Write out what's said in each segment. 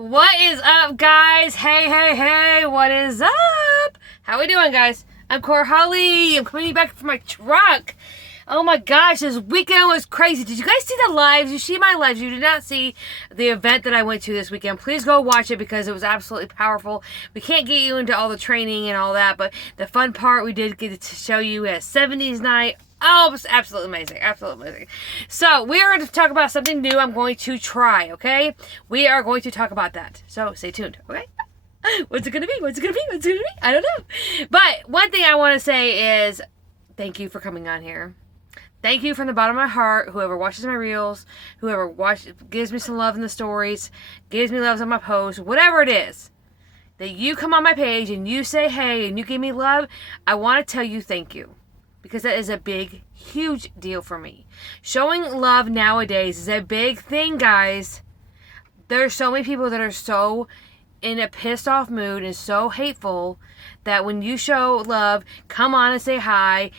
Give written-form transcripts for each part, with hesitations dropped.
What is up, guys? Hey, what is up? How we doing, guys? I'm Cora Holly. I'm coming back from my truck. Oh my gosh, this weekend was crazy. Did you guys see the lives? You see my lives. You did not see the event that I went to this weekend. Please go watch it because it was absolutely powerful. We can't get you into all the training and all that, but the fun part, we did get to show you a 70s night. Oh, it was absolutely amazing. Absolutely amazing. So, we are going to talk about something new I'm going to try, okay? We are going to talk about that. So, stay tuned, okay? What's it going to be? What's it going to be? What's it going to be? I don't know. But one thing I want to say is thank you for coming on here. Thank you from the bottom of my heart, whoever watches my reels, whoever gives me some love in the stories, gives me loves on my posts, whatever it is, that you come on my page and you say hey and you give me love, I want to tell you thank you. Because that is a big, huge deal for me. Showing love nowadays is a big thing, guys. There's so many people that are so in a pissed off mood and so hateful that when you show love, come on and say hi.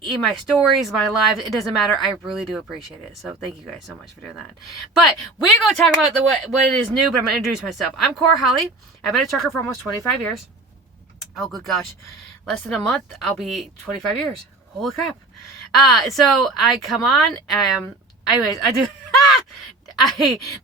In my stories, my lives, it doesn't matter. I really do appreciate it. So thank you guys so much for doing that. But we're going to talk about what it is new, but I'm going to introduce myself. I'm Cora Holly. I've been a trucker for almost 25 years. Oh, good gosh. Less than a month, I'll be 25 years. Holy crap. So I come on, anyways, I do,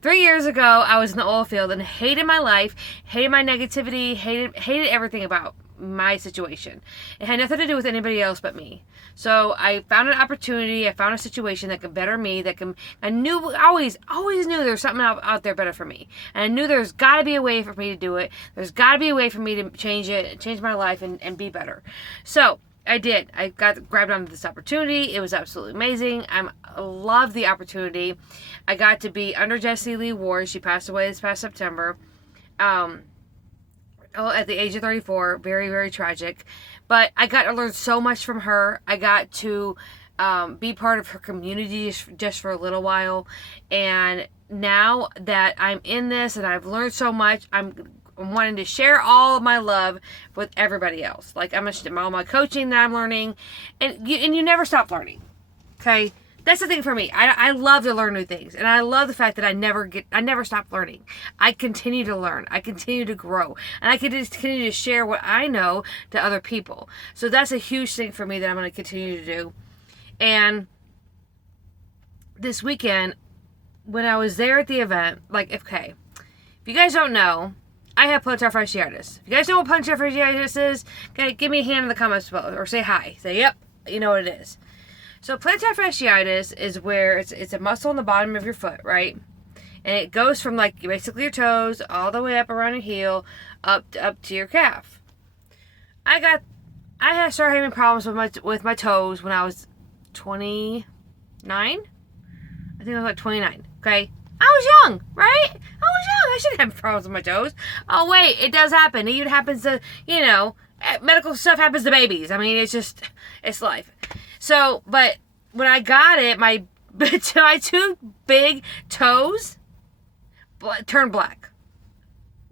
3 years ago, I was in the oil field and hated my life, hated my negativity, hated everything about my situation. It had nothing to do with anybody else but me. So I found an opportunity, I found a situation that could better me, always knew there was something out there better for me. And I knew there's got to be a way for me to do it. There's got to be a way for me to change my life and be better. So I did. I grabbed onto this opportunity. It was absolutely amazing. I love the opportunity. I got to be under Jessie Lee Ward. She passed away this past September. At the age of 34. Very, very tragic. But I got to learn so much from her. I got to be part of her community just for a little while. And now that I'm in this and I've learned so much, I'm wanting to share all of my love with everybody else. Like all my coaching that I'm learning, and you never stop learning. Okay, that's the thing for me. I love to learn new things, and I love the fact that I never stop learning. I continue to learn. I continue to grow, and I can continue to share what I know to other people. So that's a huge thing for me that I'm going to continue to do. And this weekend, when I was there at the event, if you guys don't know, I have plantar fasciitis. If you guys know what plantar fasciitis is, okay, give me a hand in the comments below or say hi. Say, yep, you know what it is. So plantar fasciitis is where it's a muscle in the bottom of your foot, right? And it goes from basically your toes all the way up around your heel up to your calf. I had started having problems with my toes when I was 29. I think I was 29, okay? I was young, right? I was young. I shouldn't have problems with my toes. Oh, wait, it does happen. It even happens to, medical stuff happens to babies. I mean, it's life. So, but when I got it, my two big toes turned black.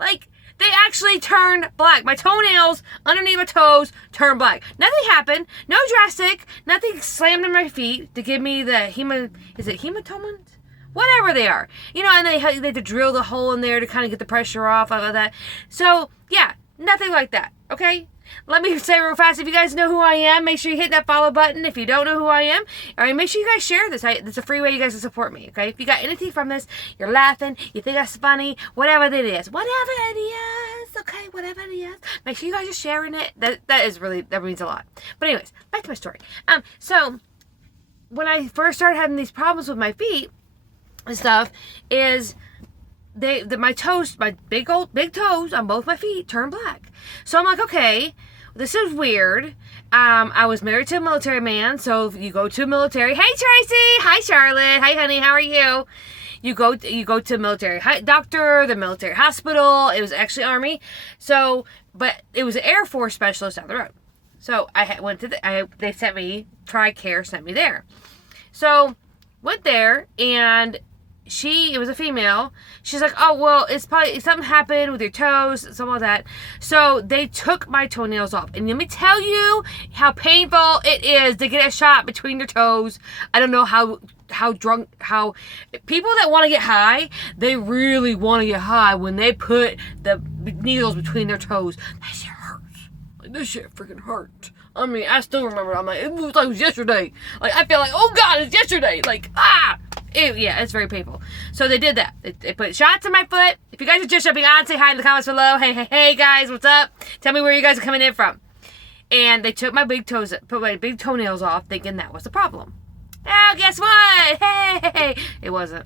They actually turned black. My toenails underneath my toes turned black. Nothing happened. No drastic. Nothing slammed in my feet to give me the hematomas? Whatever they are. And they have to drill the hole in there to kind of get the pressure off of that. So, yeah, nothing like that, okay? Let me say real fast, if you guys know who I am, make sure you hit that follow button. If you don't know who I am, all right, make sure you guys share this. It's a free way you guys to support me, okay? If you got anything from this, you're laughing, you think that's funny, whatever it is, okay, whatever it is, make sure you guys are sharing it. That means a lot. But anyways, back to my story. So, when I first started having these problems with my feet, and stuff is my toes, my big toes on both my feet turned black. So I'm like, okay, this is weird. I was married to a military man, so you go to a military. Hey Tracy, hi Charlotte, hi honey, how are you? You go to a military doctor, the military hospital. It was actually Army, but it was an Air Force specialist down the road. So I went to they sent me TRICARE, sent me there. So went there and it was a female. She's like, oh, well, it's probably something happened with your toes, something like that. So they took my toenails off. And let me tell you how painful it is to get a shot between your toes. I don't know how people that want to get high, they really want to get high when they put the needles between their toes. That shit hurts. Like, this shit freaking hurt. I mean, I still remember it. I'm like, it was like yesterday. Like, I feel like, oh God, it's yesterday. Like, ah! Ew, yeah, it's very painful. So they did that. They put shots in my foot. If you guys are just jumping on, say hi in the comments below. Hey, guys, what's up? Tell me where you guys are coming in from. And they took my put my big toenails off, thinking that was the problem. Oh, guess what? Hey, it wasn't.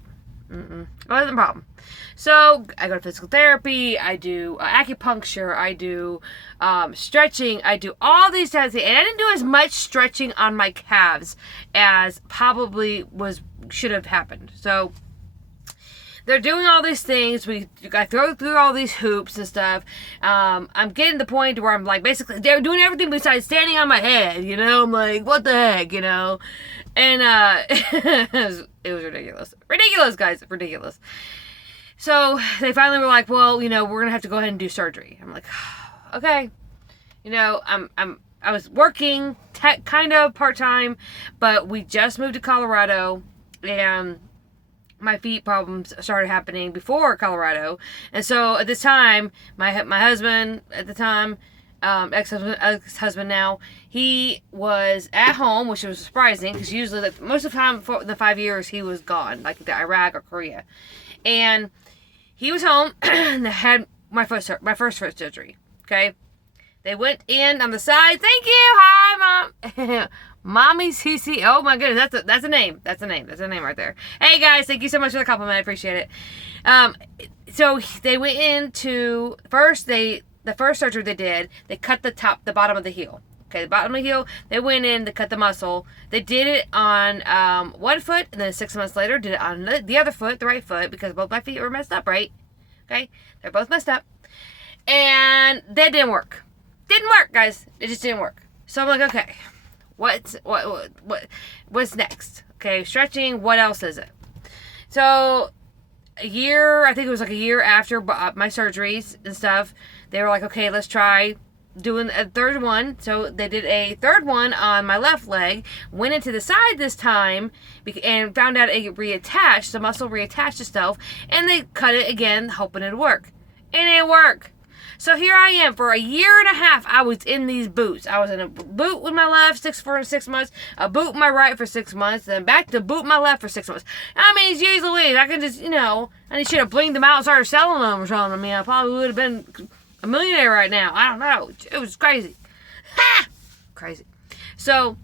It wasn't a problem. So I go to physical therapy. I do acupuncture. I do stretching. I do all these types of things. And I didn't do as much stretching on my calves as probably should have happened. So they're doing all these things. I throw through all these hoops and stuff. I'm getting to the point where I'm like, basically, they're doing everything besides standing on my head. You know, I'm like, what the heck, you know? And it was ridiculous. Ridiculous, guys. Ridiculous. So they finally were like, well, you know, we're gonna have to go ahead and do surgery. I'm like, okay. You know, I was working kind of part-time, but we just moved to Colorado, and my feet problems started happening before Colorado. And so at this time, my husband at the time, ex-husband now, he was at home, which was surprising because usually most of the time for the 5 years he was gone, like to Iraq or Korea. And he was home and had my first foot surgery. Okay. They went in on the side. Thank you. Hi, Mom. Mommy CC. Oh my goodness, that's a name. That's a name right there. Hey guys, thank you so much for the compliment. I appreciate it. So they went into the first surgery they did. They cut the bottom of the heel. Okay, the bottom of the heel. They went in to cut the muscle. They did it on one foot, and then 6 months later did it on the other foot, the right foot, because both my feet were messed up. Right? Okay, they're both messed up, and that didn't work. Didn't work, guys. It just didn't work. So I'm like, okay. What's next? Okay, stretching. What else is it? So I think it was like a year after my surgeries and stuff, they were like, okay, let's try doing a third one. So they did a third one on my left leg, went into the side this time, and found out it reattached, the muscle reattached itself, and they cut it again, hoping it'd work. It didn't work. So here I am. For a year and a half, I was in these boots. I was in a boot with my left for 6 months, a boot with my right for 6 months, then back to boot my left for 6 months. I mean, it's usually Louise. I can just, you know, I should have blinged them out and started selling them or something. I mean, I probably would have been a millionaire right now. I don't know. It was crazy. Ha! Crazy. So,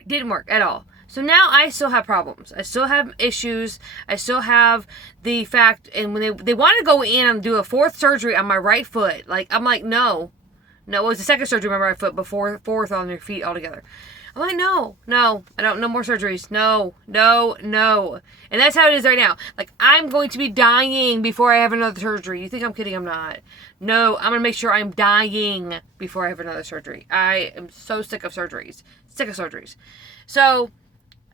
it didn't work at all. So now I still have problems. I still have issues. I still have the fact, and when they wanted to go in and do a fourth surgery on my right foot, like, I'm like, no. It was the second surgery on my right foot before fourth on your feet altogether. I'm like, no, I don't, no more surgeries. No. And that's how it is right now. Like, I'm going to be dying before I have another surgery. You think I'm kidding? I'm not. No, I'm going to make sure I'm dying before I have another surgery. I am so sick of surgeries. So,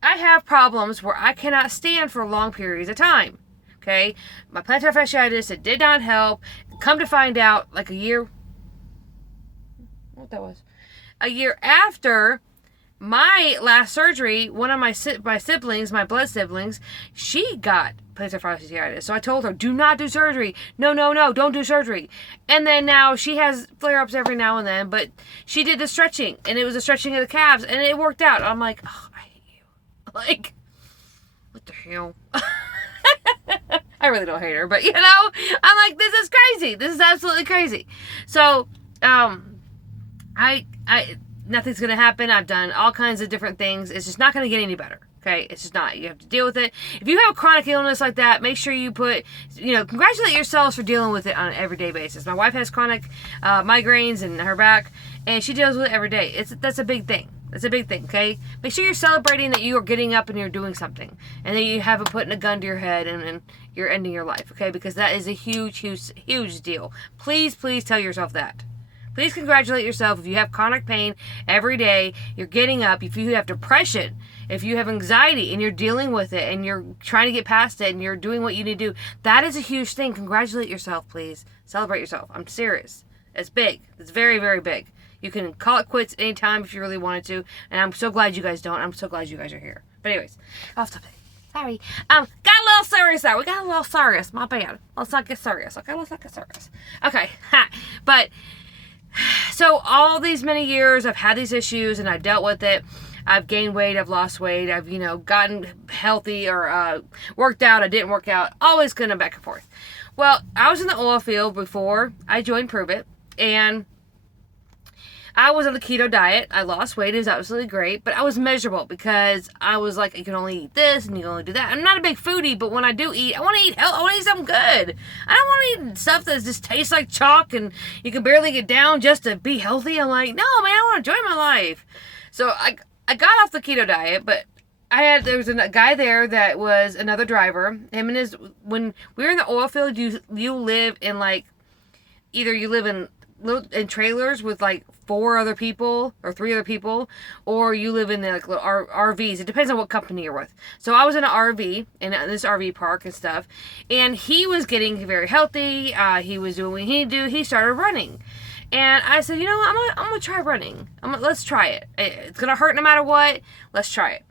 I have problems where I cannot stand for long periods of time. Okay? My plantar fasciitis, it did not help. Come to find out, like a year after my last surgery, one of my siblings, my blood siblings, she got plantar fasciitis. So I told her, do not do surgery. No, don't do surgery. And then now she has flare-ups every now and then, but she did the stretching, and it was a stretching of the calves, and it worked out. I'm like, oh, I hate you. Like, what the hell? I really don't hate her, but you know, I'm like, this is crazy. This is absolutely crazy. So, nothing's going to happen. I've done all kinds of different things. It's just not going to get any better. Okay? It's just not. You have to deal with it. If you have a chronic illness like that, make sure you congratulate yourselves for dealing with it on an everyday basis. My wife has chronic migraines in her back, and she deals with it every day. That's a big thing. That's a big thing, okay? Make sure you're celebrating that you are getting up and you're doing something, and that you haven't put a gun to your head and you're ending your life, okay? Because that is a huge, huge, huge deal. Please tell yourself that. Please congratulate yourself if you have chronic pain every day, you're getting up, if you have depression, if you have anxiety and you're dealing with it and you're trying to get past it and you're doing what you need to do. That is a huge thing. Congratulate yourself, please. Celebrate yourself. I'm serious. It's big. It's very, very big. You can call it quits anytime if you really wanted to. And I'm so glad you guys don't. I'm so glad you guys are here. But anyways, I'll stop it. Sorry. Got a little serious there. We got a little serious. My bad. Let's not get serious. Okay, let's not get serious. Okay. But, so all these many years, I've had these issues and I've dealt with it. I've gained weight, I've lost weight, I've, gotten healthy or worked out, I didn't work out, always kind of back and forth. Well, I was in the oil field before I joined Prove It, and I was on the keto diet. I lost weight, it was absolutely great, but I was miserable because I was like, you can only eat this and you can only do that. I'm not a big foodie, but when I do eat, I want to eat health. I want to eat something good. I don't want to eat stuff that just tastes like chalk and you can barely get down just to be healthy. I'm like, no, man, I want to enjoy my life. So I got off the keto diet, but there was a guy there that was another driver. When we were in the oil field, you live in either you live in trailers with 4 other people or 3 other people, or you live in the little RVs. It depends on what company you're with. So I was in an RV, in this RV park and stuff, and he was getting very healthy. He was doing what he needed to do. He started running. And I said, I'm gonna try running. Let's try it. It's gonna hurt no matter what. Let's try it.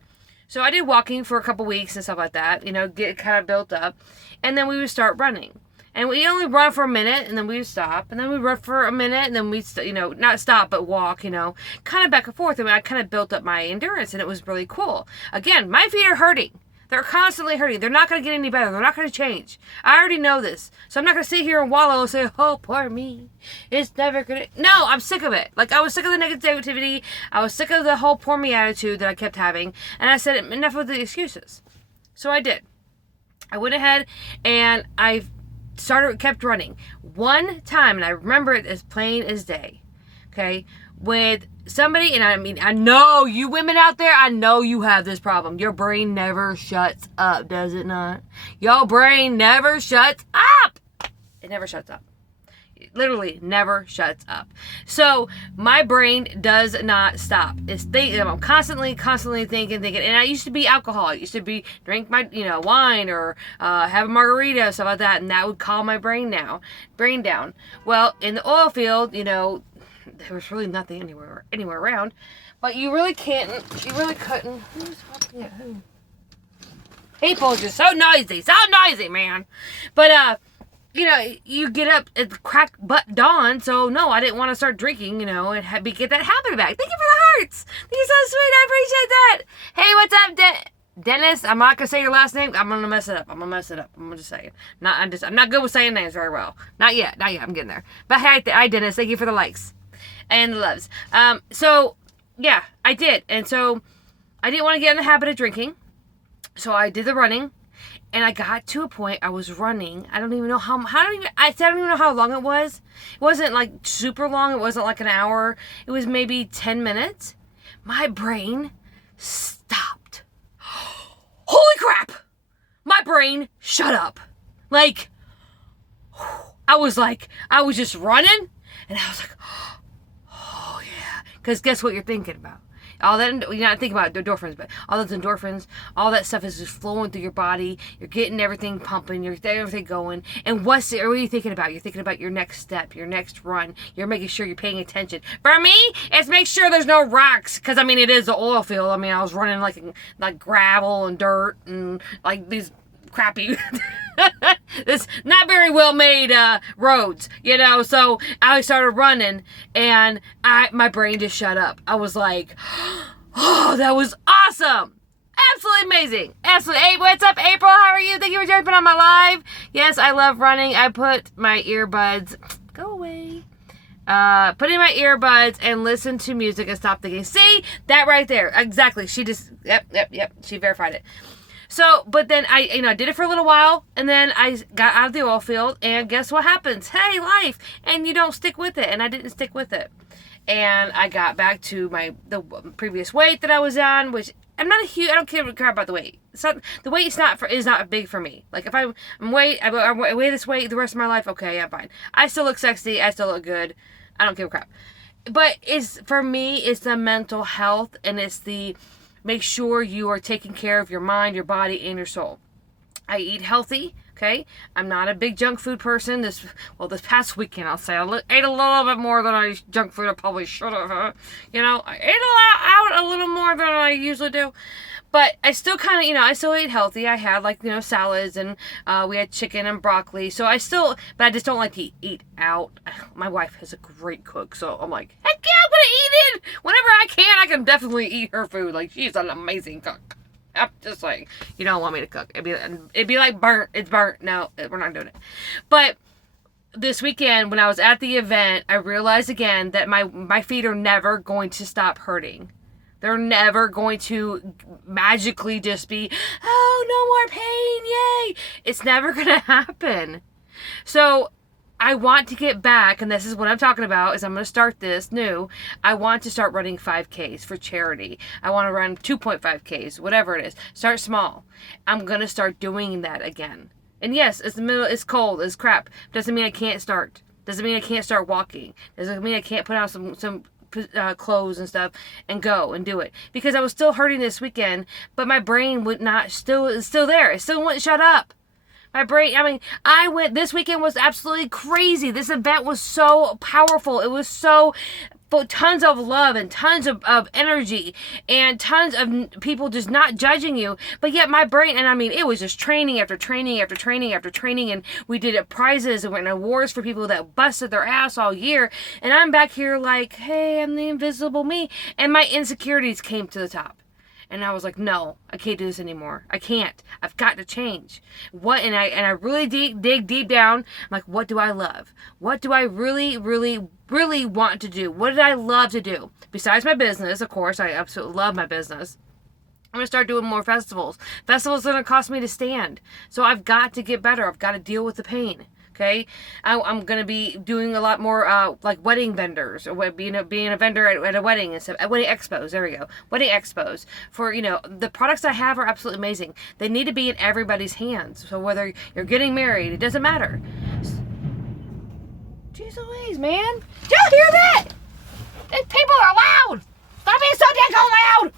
So I did walking for a couple weeks and stuff like that. Get kind of built up, and then we would start running. And we only run for a minute, and then we would stop, and then we run for a minute, and then we not stop but walk. Kind of back and forth. And I kind of built up my endurance, and it was really cool. Again, my feet are hurting. They're constantly hurting. They're not going to get any better. They're not going to change. I already know this. So I'm not going to sit here and wallow and say, oh, poor me. It's never going to... No, I'm sick of it. I was sick of the negativity. I was sick of the whole poor me attitude that I kept having. And I said, enough of the excuses. So I did. I went ahead and I kept running. One time, and I remember it as plain as day. Okay? With somebody, and I know you women out there, I know you have this problem. Your brain never shuts up, does it not? Your brain never shuts up. It never shuts up. It literally never shuts up. So my brain does not stop. I'm constantly thinking. And I used to be alcohol. I used to drink my, wine or have a margarita, stuff like that, and that would calm my brain down. Well, in the oil field, there was really nothing anywhere around, but you really couldn't. Who's talking at who? People are just so noisy, man. But you get up at crack butt dawn, so no, I didn't want to start drinking, and get that habit back. Thank you for the hearts. Thank you so sweet. I appreciate that. Hey, what's up, Dennis? I'm not gonna say your last name. I'm gonna mess it up. I'm gonna just say it. I'm not good with saying names very well. Not yet. I'm getting there. But hi, Dennis. Thank you for the likes and the loves. So yeah, I did. And so I didn't want to get in the habit of drinking. So I did the running, and I got to a point I was running. I don't even know how long it was. It wasn't super long. It wasn't an hour. It was maybe 10 minutes. My brain stopped. Holy crap! My brain shut up. I was just running, and I was like, oh yeah. Because guess what you're thinking about? All that, you're not thinking about endorphins, but all those endorphins, all that stuff is just flowing through your body. You're getting everything pumping, you're getting everything going. And what are you thinking about? You're thinking about your next step, your next run. You're making sure you're paying attention. For me, it's make sure there's no rocks, because it is the oil field. I was running like gravel and dirt and these crappy this not very well made roads, so I started running, and my brain just shut up. I was like, oh, that was awesome, absolutely amazing, absolutely. Hey, what's up, April? How are you? Thank you for jumping on my live. Yes, I love running. I put my earbuds, go away, put in my earbuds and listen to music and stop thinking. See, that right there, exactly. She just yep, she verified it. So, but then I did it for a little while, and then I got out of the oil field, and guess what happens? Hey, life, and you don't stick with it, and I didn't stick with it, and I got back to the previous weight that I was on, which I don't care about the weight. The weight is not big for me. If I weigh this weight the rest of my life, okay, I'm fine. I still look sexy, I still look good. I don't give a crap. But for me, it's the mental health, and it's the make sure you are taking care of your mind, your body, and your soul. I eat healthy. Okay, I'm not a big junk food person. This past weekend, I'll say I ate a little bit more than junk food I probably should have. I ate out a little more than I usually do. But I still kind of, I still ate healthy. I had salads, and we had chicken and broccoli. So but I just don't like to eat out. My wife is a great cook, so I'm like, heck yeah, I'm gonna eat it. Whenever I can definitely eat her food. Like, she's an amazing cook. I'm just like, you don't want me to cook. It'd be like burnt. It's burnt. No, we're not doing it. But this weekend, when I was at the event, I realized again that my feet are never going to stop hurting. They're never going to magically just be, oh, no more pain, yay. It's never going to happen. So I want to get back, and this is what I'm talking about, is I'm going to start this new. I want to start running 5Ks for charity. I want to run 2.5Ks, whatever it is. Start small. I'm going to start doing that again. And yes, it's cold, it's crap. Doesn't mean I can't start. Doesn't mean I can't start walking. Doesn't mean I can't put on some clothes and stuff and go and do it. Because I was still hurting this weekend, but my brain it's still there. It still wouldn't shut up. My brain, this weekend was absolutely crazy. This event was so powerful. It was so, tons of love and tons of energy and tons of people just not judging you. But yet my brain, it was just training after training after training after training. And we did prizes and awards for people that busted their ass all year. And I'm back here like, hey, I'm the invisible me. And my insecurities came to the top. And I was like, no, I can't do this anymore. I can't. I've got to change. And I really dig deep down. I'm like, what do I love? What do I really, really, really want to do? What did I love to do? Besides my business, of course, I absolutely love my business. I'm going to start doing more festivals. Festivals are going to cost me to stand. So I've got to get better. I've got to deal with the pain. Okay, I'm gonna be doing a lot more like wedding vendors, or being a vendor at a wedding and stuff. At wedding expos, there we go. Wedding expos for the products I have are absolutely amazing. They need to be in everybody's hands. So whether you're getting married, it doesn't matter. Jeez Louise, man! Did y'all hear that? These people are loud. Stop being so damn loud.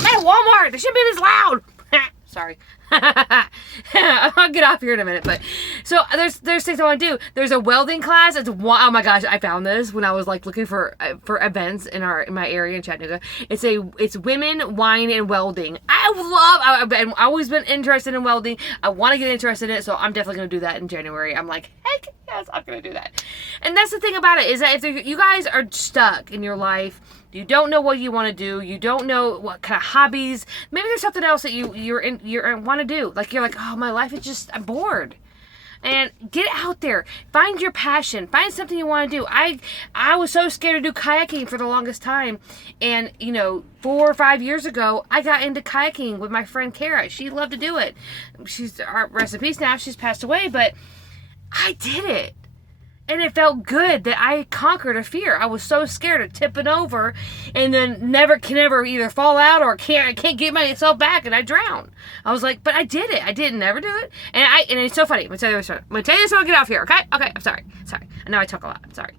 I'm at Walmart. They shouldn't be this loud. Sorry. I'll get off here in a minute, but so there's things I want to do. There's a welding class. Oh my gosh, I found this when I was like looking for events in my area in Chattanooga. It's women, wine, and welding. I've always been interested in welding. I want to get interested in it, so I'm definitely going to do that in January. I'm like, heck yes, I'm going to do that. And that's the thing about it, is that if you guys are stuck in your life, you don't know what you want to do, you don't know what kind of hobbies, maybe there's something else that you want to do. Like, you're like, oh, my life is just, I'm bored. And get out there. Find your passion. Find something you want to do. I was so scared to do kayaking for the longest time. And, 4 or 5 years ago, I got into kayaking with my friend Kara. She loved to do it. She's our rest in peace now. She's passed away. But I did it. And it felt good that I conquered a fear. I was so scared of tipping over and then can never either fall out or I can't get myself back, and I drown. I was like, but I did it. I didn't never do it. And it's so funny. I'm going to tell you this. I'm going to tell you this when I get off here, okay? Okay, I'm sorry. I know I talk a lot. I'm sorry.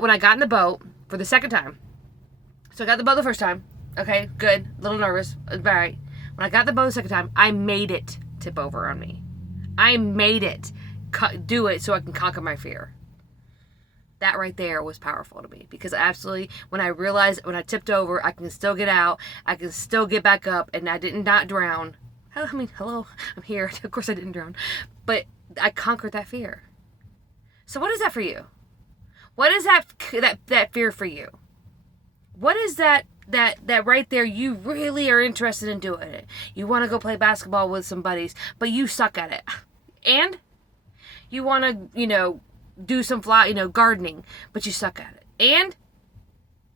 When I got in the boat for the second time. So I got in the boat the first time. Okay, good. A little nervous. All right. When I got in the boat the second time, I made it tip over on me. I made it. Do it so I can conquer my fear. That right there was powerful to me, because absolutely, when I realized when I tipped over, I can still get out, I can still get back up, and I did not drown. Hello, I'm here. Of course I didn't drown, but I conquered that fear. So what is that for you? What is that fear for you? What is that right there you really are interested in doing it? You want to go play basketball with some buddies, but you suck at it. And you want to, do some gardening, but you suck at it. And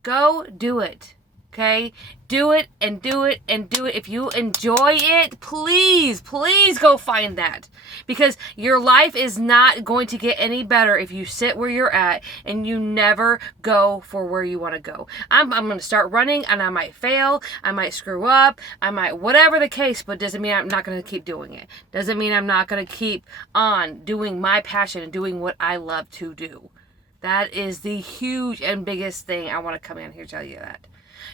go do it. Okay? Do it and do it and do it. If you enjoy it, please go find that. Because your life is not going to get any better if you sit where you're at and you never go for where you want to go. I'm going to start running, and I might fail. I might screw up. I might, whatever the case, but doesn't mean I'm not going to keep doing it. Doesn't mean I'm not going to keep on doing my passion and doing what I love to do. That is the huge and biggest thing I want to come in here and tell you that.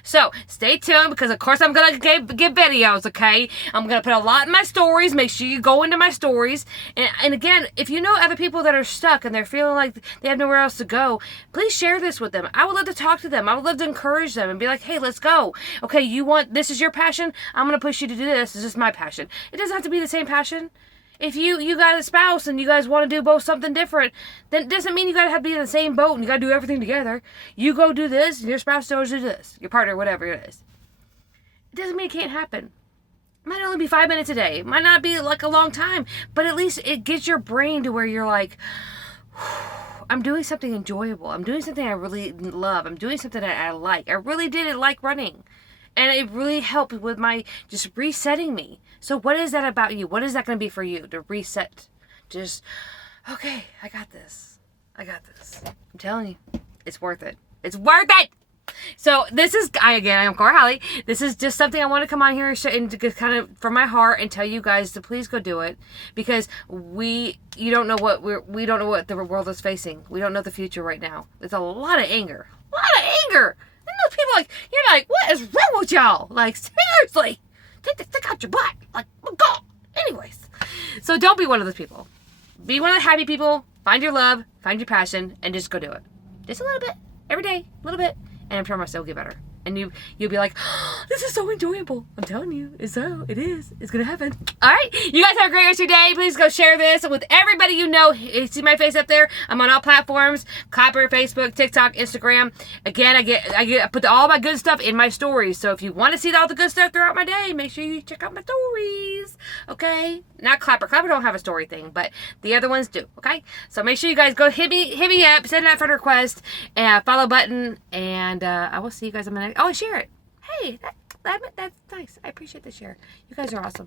So, stay tuned because, of course, I'm going to give videos, okay? I'm going to put a lot in my stories. Make sure you go into my stories. And again, if you know other people that are stuck and they're feeling like they have nowhere else to go, please share this with them. I would love to talk to them. I would love to encourage them and be like, hey, let's go. Okay, this is your passion? I'm going to push you to do this. This is my passion. It doesn't have to be the same passion. If you got a spouse and you guys want to do both something different, then it doesn't mean you got to have to be in the same boat and you got to do everything together. You go do this and your spouse does do this. Your partner, whatever it is. It doesn't mean it can't happen. It might only be 5 minutes a day. It might not be like a long time, but at least it gets your brain to where you're like, I'm doing something enjoyable. I'm doing something I really love. I'm doing something that I like. I really didn't like running. And it really helped with my just resetting me. So what is that about you? What is that going to be for you to reset? Just, okay, I got this. I got this. I'm telling you, it's worth it. It's worth it. So this is, I'm Cora Holly. This is just something I want to come on here and to kind of from my heart and tell you guys to please go do it, because we don't know what the world is facing. We don't know the future right now. There's a lot of anger. A lot of anger. And those people you're like, what is wrong with y'all? Like, seriously, take the stick out your butt. Like, oh God. Anyways, so don't be one of those people. Be one of the happy people. Find your love, find your passion, and just go do it. Just a little bit, every day, a little bit, and I'm sure myself will get better. And you'll be like, oh, this is so enjoyable. I'm telling you, it is. It's gonna happen. All right, you guys have a great rest of your day. Please go share this with everybody you know. You see my face up there? I'm on all platforms: Clapper, Facebook, TikTok, Instagram. Again, I put all my good stuff in my stories. So if you want to see all the good stuff throughout my day, make sure you check out my stories. Okay? Not Clapper. Clapper don't have a story thing, but the other ones do. Okay? So make sure you guys go hit me up, send that friend request, and follow button, and I will see you guys on my next. Oh, share it. Hey, that's nice. I appreciate the share. You guys are awesome.